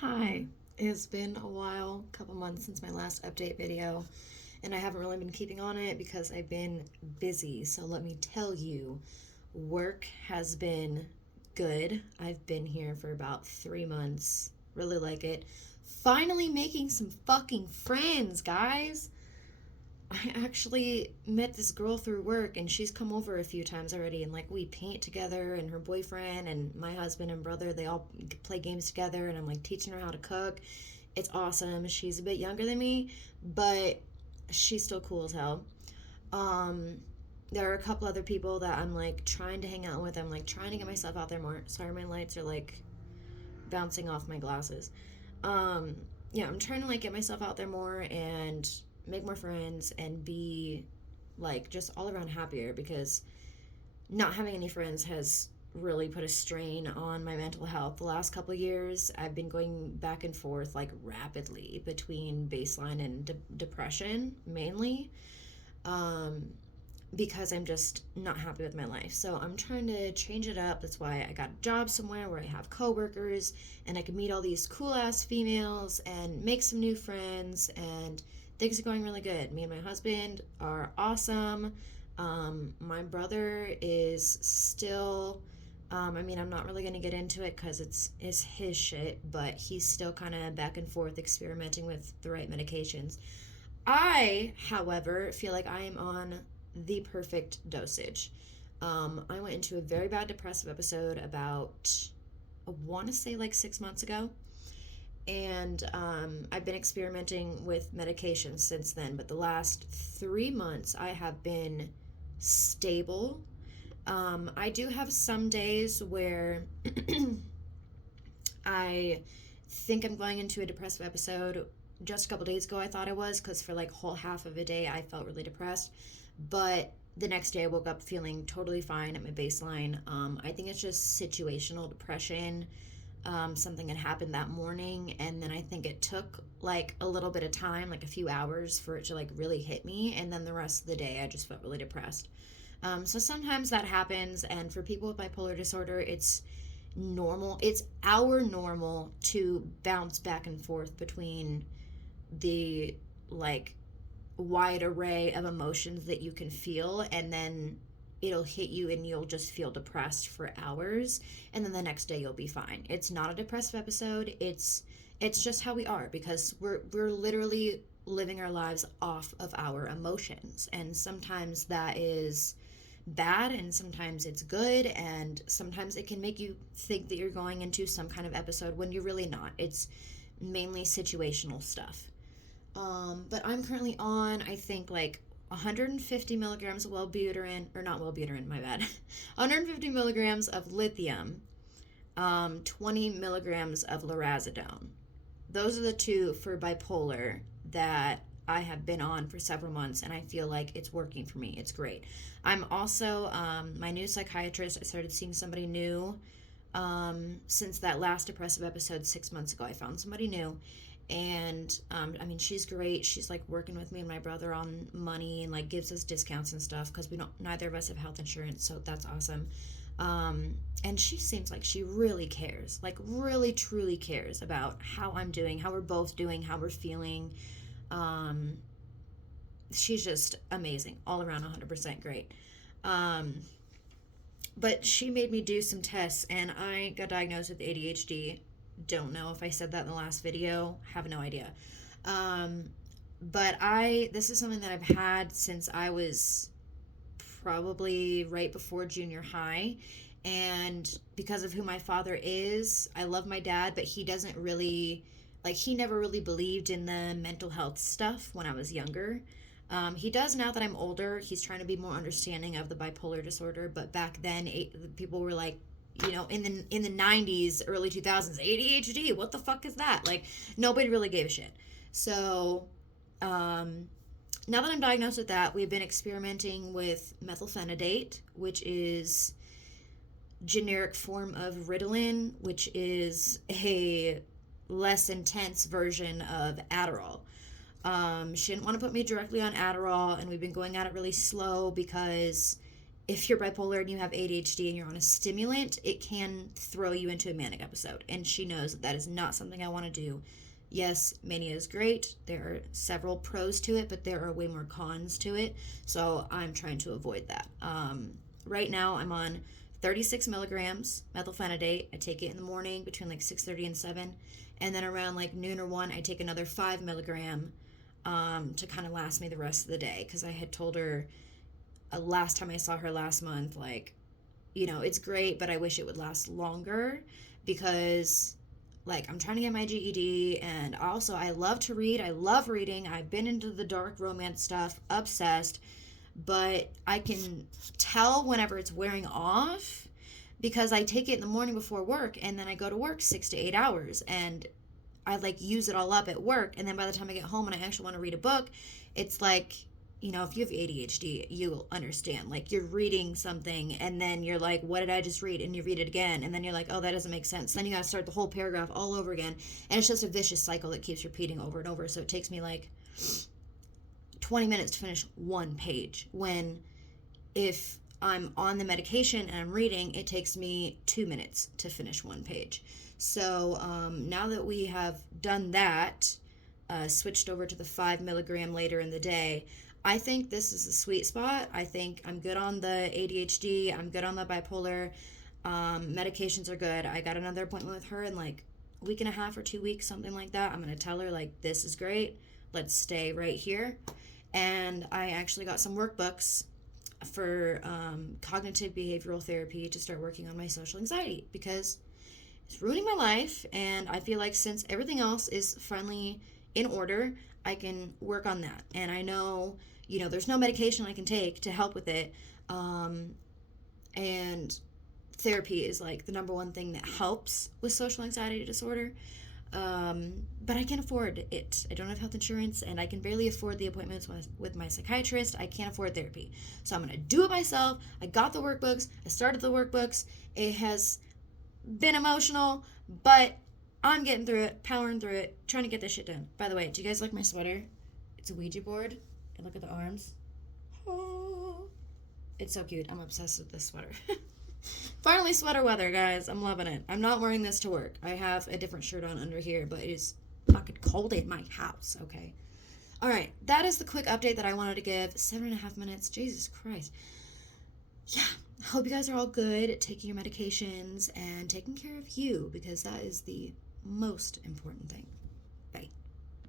Hi, it's been a while, a couple months since my last update video, and I haven't really been keeping on it because I've been busy. So let me tell you, work has been good. I've been here for about 3 months, really like it. Finally making some fucking friends, guys. I actually met this girl through work and she's come over a few times already and like we paint together and her boyfriend and my husband and brother they all play games together and I'm like teaching her how to cook. It's awesome. She's a bit younger than me, but she's still cool as hell. Um there are a couple other people that I'm like trying to hang out with. I'm like trying to get myself out there more. Sorry, my lights are like bouncing off my glasses. Um, yeah, I'm trying to like get myself out there more and make more friends and be like just all around happier because not having any friends has really put a strain on my mental health the last couple of years. I've been going back and forth like rapidly between baseline and depression mainly. Um, because I'm just not happy with my life. So I'm trying to change it up. That's why I got a job somewhere where I have coworkers and I can meet all these cool ass females and make some new friends and things are going really good. Me and my husband are awesome. My brother is still I'm not really going to get into it because it's his shit, but he's still kind of back and forth experimenting with the right medications. I, however, feel like I am on the perfect dosage. I went into a very bad depressive episode about, I want to say like 6 months ago. And I've been experimenting with medications since then. But the last 3 months, I have been stable. I do have some days where I think I'm going into a depressive episode. Just a couple days ago, I thought I was because for like whole half of a day, I felt really depressed. But the next day, I woke up feeling totally fine at my baseline. I think it's just situational depression. Something had happened that morning, and then I think it took like a little bit of time, like a few hours, for it to like really hit me. And then the rest of the day, I just felt really depressed. So sometimes that happens, and for people with bipolar disorder, it's normal. It's our normal to bounce back and forth between the like wide array of emotions that you can feel, and then it'll hit you and you'll just feel depressed for hours, and then the next day you'll be fine. It's not a depressive episode. It's just how we are because we're literally living our lives off of our emotions, and sometimes that is bad and sometimes it's good, and sometimes it can make you think that you're going into some kind of episode when you're really not. It's mainly situational stuff. But I'm currently on, I think, like 150 milligrams of Wellbutrin, or not Wellbutrin, my bad. 150 milligrams of lithium, 20 milligrams of lorazepam. Those are the two for bipolar that I have been on for several months, and I feel like it's working for me. It's great. I'm also my new psychiatrist. I started seeing somebody new since that last depressive episode 6 months ago. I found somebody new, and I mean, she's great. She's like working with me and my brother on money and like gives us discounts and stuff because we don't, neither of us have health insurance, so that's awesome. And she seems like she really cares, like really truly cares about how I'm doing, how we're both doing, how we're feeling. um, she's just amazing, all around 100% great. um, but she made me do some tests and I got diagnosed with ADHD. Don't know if I said that in the last video, have no idea. um, but this is something that I've had since I was probably right before junior high. And because of who my father is, I love my dad, but he doesn't really, like, he never really believed in the mental health stuff when I was younger. He does now that I'm older. He's trying to be more understanding of the bipolar disorder, but back then, people were like, in the 90s, early 2000s, ADHD, what the fuck is that? Like, nobody really gave a shit. So, um, now that I'm diagnosed with that, we've been experimenting with methylphenidate, which is generic form of Ritalin, which is a less intense version of Adderall. She didn't want to put me directly on Adderall, and we've been going at it really slow because if you're bipolar and you have ADHD and you're on a stimulant, it can throw you into a manic episode. And she knows that is not something I want to do. Yes, mania is great. There are several pros to it, but there are way more cons to it. So I'm trying to avoid that. Right now, I'm on 36 milligrams methylphenidate. I take it in the morning between like 6:30 and 7. And then around like noon or 1, I take another 5 milligram to kind of last me the rest of the day. Because I had told her last time I saw her last month, like, it's great, but I wish it would last longer because, like, I'm trying to get my GED, and also I love to read. I love reading. I've been into the dark romance stuff, obsessed, but I can tell whenever it's wearing off because I take it in the morning before work, and then I go to work 6 to 8 hours, and I, like, use it all up at work, and then by the time I get home and I actually want to read a book, it's like, if you have ADHD, you'll understand. Like, you're reading something, and then you're like, what did I just read? And you read it again, and then you're like, oh, that doesn't make sense. Then you gotta start the whole paragraph all over again, and it's just a vicious cycle that keeps repeating over and over. So it takes me like 20 minutes to finish one page, when if I'm on the medication and I'm reading, it takes me 2 minutes to finish one page. So now that we have done that, switched over to the 5 milligram later in the day, I think this is a sweet spot. I think I'm good on the ADHD. I'm good on the bipolar. Medications are good. I got another appointment with her in like a week and a half or 2 weeks, something like that. I'm going to tell her, like, this is great. Let's stay right here. And I actually got some workbooks for cognitive behavioral therapy to start working on my social anxiety because it's ruining my life. And I feel like since everything else is finally in order, I can work on that. And I know, there's no medication I can take to help with it. And therapy is like the number one thing that helps with social anxiety disorder. But I can't afford it. I don't have health insurance, and I can barely afford the appointments with my psychiatrist. I can't afford therapy. So I'm going to do it myself. I got the workbooks. I started the workbooks. It has been emotional, but I'm getting through it, powering through it, trying to get this shit done. By the way, do you guys like my sweater? It's a Ouija board. And look at the arms. Oh, it's so cute. I'm obsessed with this sweater. Finally sweater weather, guys. I'm loving it. I'm not wearing this to work. I have a different shirt on under here, but it is fucking cold in my house, okay? All right, that is the quick update that I wanted to give. 7.5 minutes. Jesus Christ. Yeah, I hope you guys are all good at taking your medications and taking care of you, because that is the most important thing.